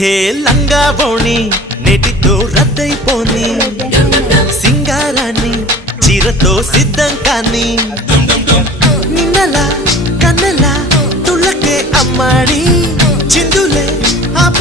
హే లంగా బోణి నేటితో రద్దయిపోని సింగారాన్ని చీరతో సిద్ధం కాని నిన్నలా కన్నెలా తుళ్ళకే అమ్మాడి చిందులే ఆప